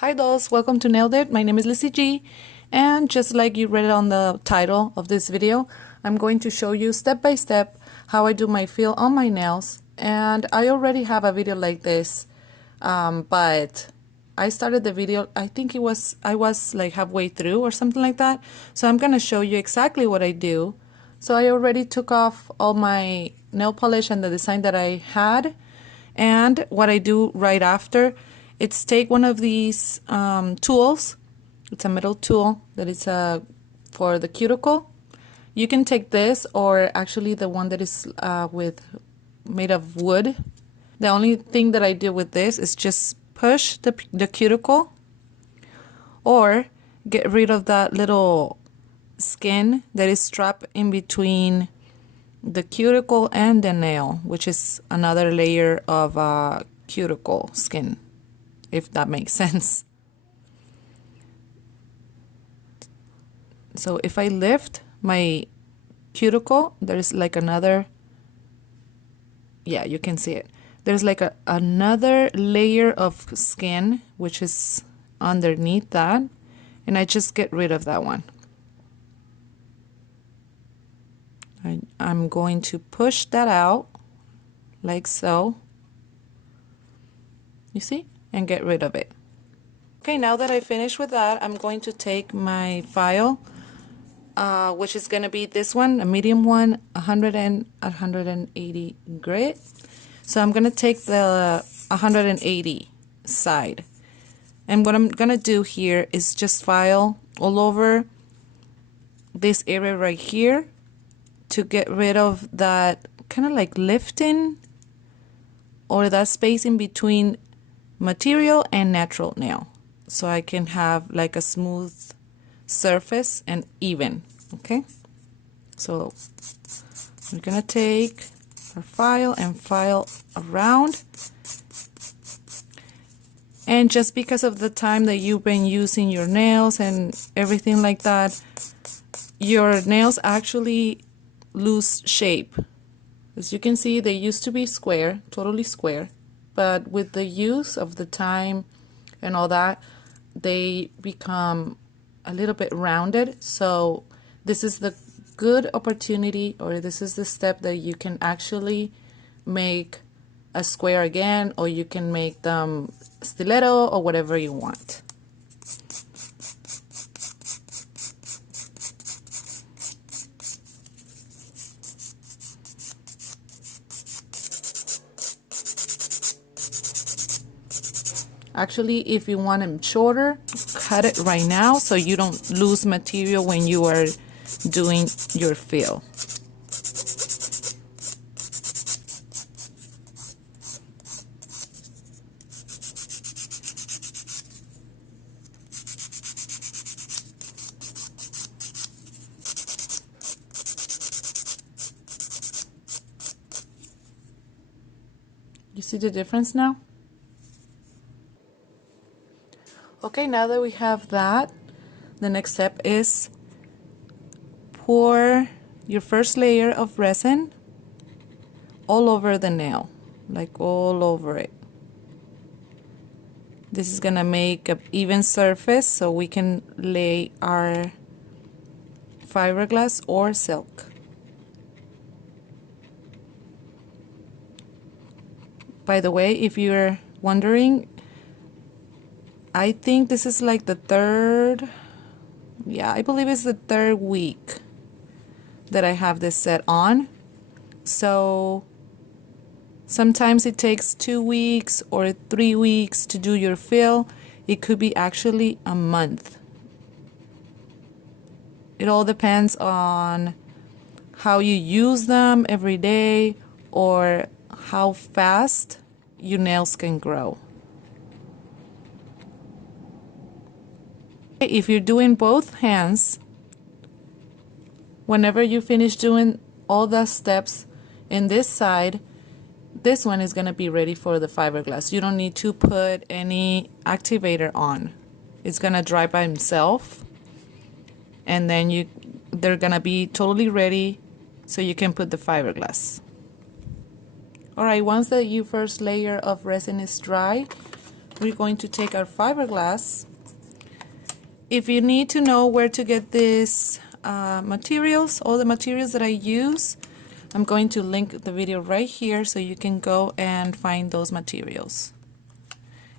Hi dolls, welcome to Nailed It. My name is Lizzie G, and just like you read it on the title of this video, I'm going to show you step by step how I do my feel on my nails. And I already have a video like this, but I started the video, I think I was like halfway through or something like that. So I'm gonna show you exactly what I do. So I already took off all my nail polish and the design that I had, and what I do right after, it's take one of these tools. It's a metal tool that is for the cuticle. You can take this, or actually the one that is made of wood. The only thing that I do with this is just push the cuticle, or get rid of that little skin that is strapped in between the cuticle and the nail, which is another layer of cuticle skin, if that makes sense. So if I lift my cuticle, there's like another, yeah, you can see it. There's like another layer of skin which is underneath that, and I just get rid of that one. I'm going to push that out like so, you see, and get rid of it. Okay, now that I finished with that, I'm going to take my file, which is going to be this one, a medium one, 100 and 180 grit. So I'm going to take the 180 side. And what I'm going to do here is just file all over this area right here to get rid of that kind of like lifting, or that space in between material and natural nail, so I can have like a smooth surface and even. Okay, so we're gonna take our file and file around, and just because of the time that you've been using your nails and everything like that, your nails actually lose shape. As you can see, they used to be square, totally square, but with the use of the time and all that, they become a little bit rounded. So this is the good opportunity, or this is the step that you can actually make a square again, or you can make them stiletto or whatever you want. Actually, if you want them shorter, cut it right now so you don't lose material when you are doing your fill. You see the difference now? Okay, now that we have that, the next step is pour your first layer of resin all over the nail, like all over it. This is gonna make an even surface so we can lay our fiberglass or silk. By the way, if you're wondering, I think this is like the third, yeah, I believe it's the third week that I have this set on. So sometimes it takes 2 weeks or 3 weeks to do your fill. It could be actually a month. It all depends on how you use them every day, or how fast your nails can grow. If you're doing both hands, whenever you finish doing all the steps in this side, this one is going to be ready for the fiberglass. You don't need to put any activator on. It's going to dry by itself, and then they're going to be totally ready so you can put the fiberglass. Alright, once your first layer of resin is dry, we're going to take our fiberglass. If you need to know where to get these materials, all the materials that I use, I'm going to link the video right here so you can go and find those materials.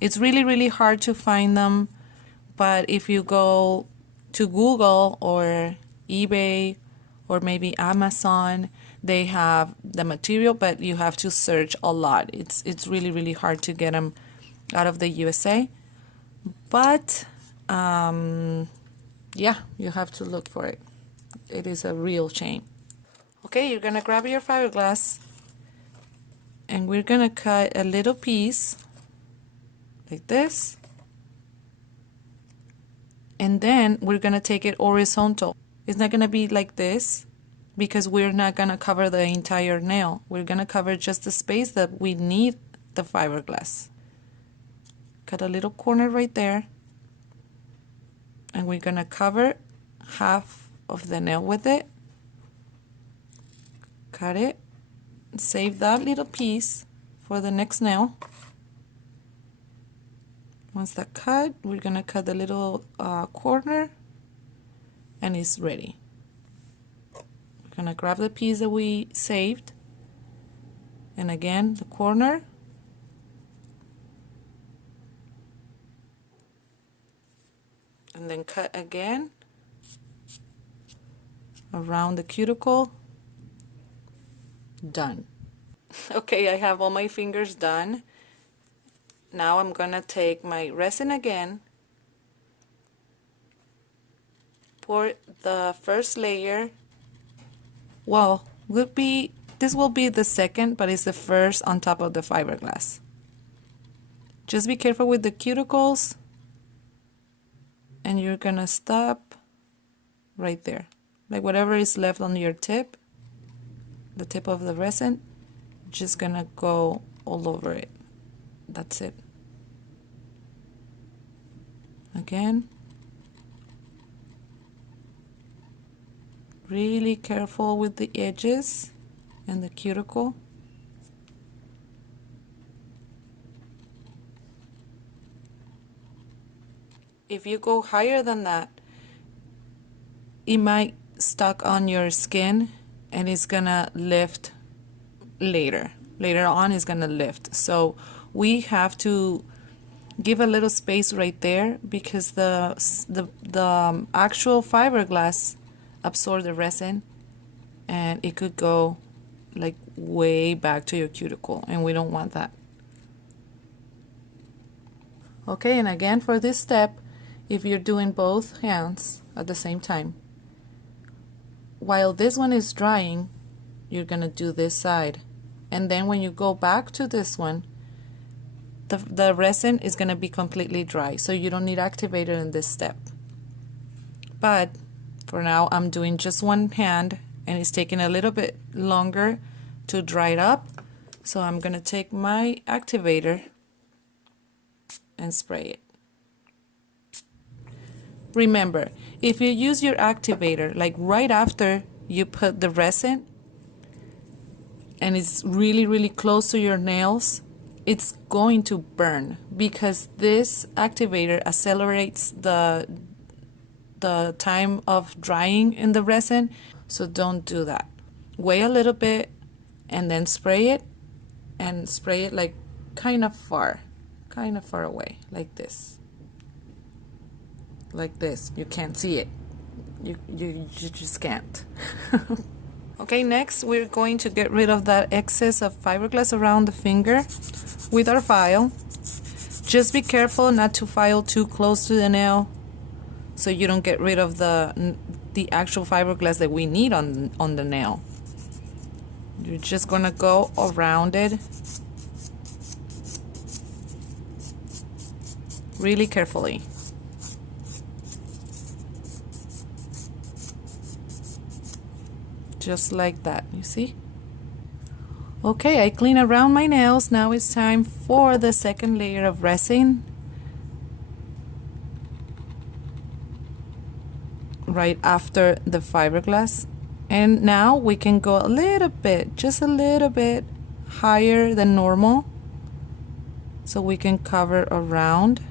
It's really hard to find them, but if you go to Google or eBay or maybe Amazon, they have the material, but you have to search a lot. It's really hard to get them out of the USA, but yeah, you have to look for it. It is a real shame. Okay, you're gonna grab your fiberglass and we're gonna cut a little piece like this, and then we're gonna take it horizontal. It's not gonna be like this because we're not gonna cover the entire nail. We're gonna cover just the space that we need the fiberglass. Cut a little corner right there, and we're gonna cover half of the nail with it. Cut it, save that little piece for the next nail. Once that's cut, we're gonna cut the little corner, and it's ready. We're gonna grab the piece that we saved, and again the corner, and then cut again around the cuticle. Done. Okay, I have all my fingers done. Now I'm gonna take my resin again, pour the first layer. Well, this will be the second, but it's the first on top of the fiberglass. Just be careful with the cuticles, and you're gonna stop right there. Like whatever is left on your tip, the tip of the resin, just gonna go all over it. That's it. Again, really careful with the edges and the cuticle. If you go higher than that, it might stuck on your skin and it's gonna lift later. Later on it's gonna lift. So we have to give a little space right there because the actual fiberglass absorb the resin and it could go like way back to your cuticle, and we don't want that. Okay, and again for this step, if you're doing both hands at the same time, while this one is drying, you're gonna do this side, and then when you go back to this one, the resin is gonna be completely dry, so you don't need activator in this step. But for now I'm doing just one hand and it's taking a little bit longer to dry it up, so I'm gonna take my activator and spray it. Remember, if you use your activator like right after you put the resin and it's really close to your nails, it's going to burn because this activator accelerates the time of drying in the resin, so don't do that. Wait a little bit and then spray it, and spray it like kind of far away, like this. Like this. You can't see it. You just can't. Okay, next we're going to get rid of that excess of fiberglass around the finger with our file. Just be careful not to file too close to the nail so you don't get rid of the actual fiberglass that we need on the nail. You're just gonna go around it really carefully. Just like that, you see? Okay, I clean around my nails. Now it's time for the second layer of resin. Right after the fiberglass. And now we can go a little bit, just a little bit higher than normal. so we can cover around.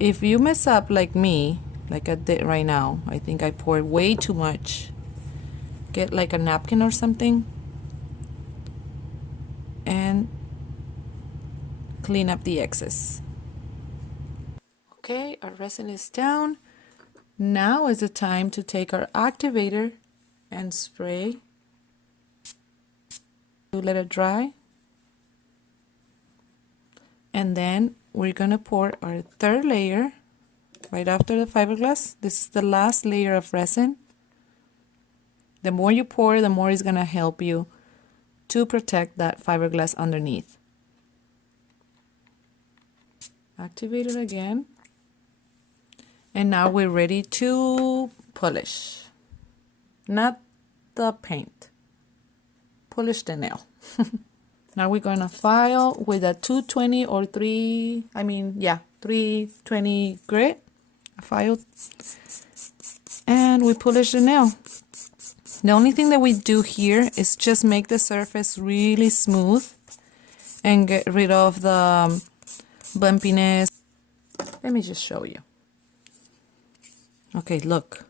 If you mess up like me, like I did right now, I think I poured way too much. Get like a napkin or something and clean up the excess. Okay, our resin is down. Now is the time to take our activator and spray. Let it dry. And then we're gonna pour our third layer right after the fiberglass. This is the last layer of resin. The more you pour, the more it's gonna help you to protect that fiberglass underneath. Activate it again. And now we're ready to polish. Not the paint. Polish the nail. Now we're gonna file with a 220 or 320 grit file, and we polish the nail. The only thing that we do here is just make the surface really smooth and get rid of the bumpiness. Let me just show you. Okay, look.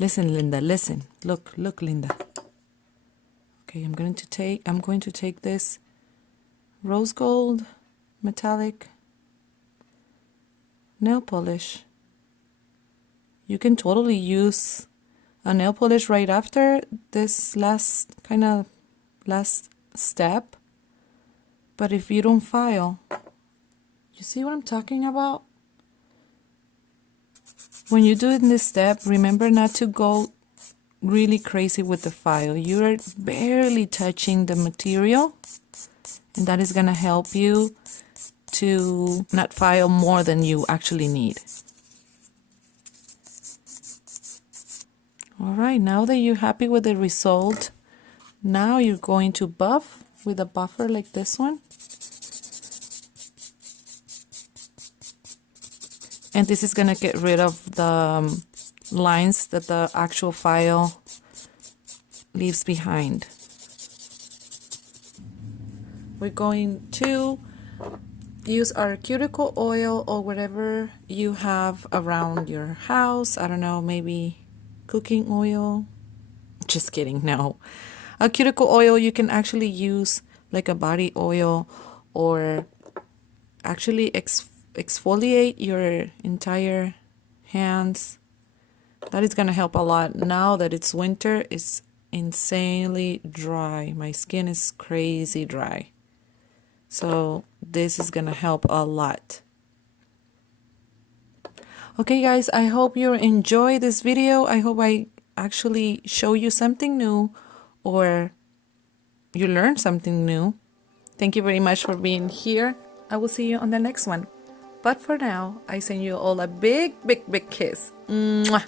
Listen, Linda, listen. Look, Linda. Okay, I'm going to take this rose gold metallic nail polish. You can totally use a nail polish right after this last step. But if you don't file, you see what I'm talking about? When you do it in this step, remember not to go really crazy with the file. You're barely touching the material, and that is gonna help you to not file more than you actually need. All right, now that you're happy with the result, now you're going to buff with a buffer like this one. And this is gonna get rid of the lines that the actual file leaves behind. We're going to use our cuticle oil or whatever you have around your house. I don't know, maybe cooking oil. Just kidding, no. A cuticle oil, you can actually use like a body oil, or actually exfoliate your entire hands. That is gonna help a lot. Now that it's winter, it's insanely dry. My skin is crazy dry. So this is gonna help a lot. Okay guys, I hope you enjoy this video. I hope I actually show you something new, or you learn something new. Thank you very much for being here. I will see you on the next one. But for now, I send you all a big, big, big kiss. Mwah.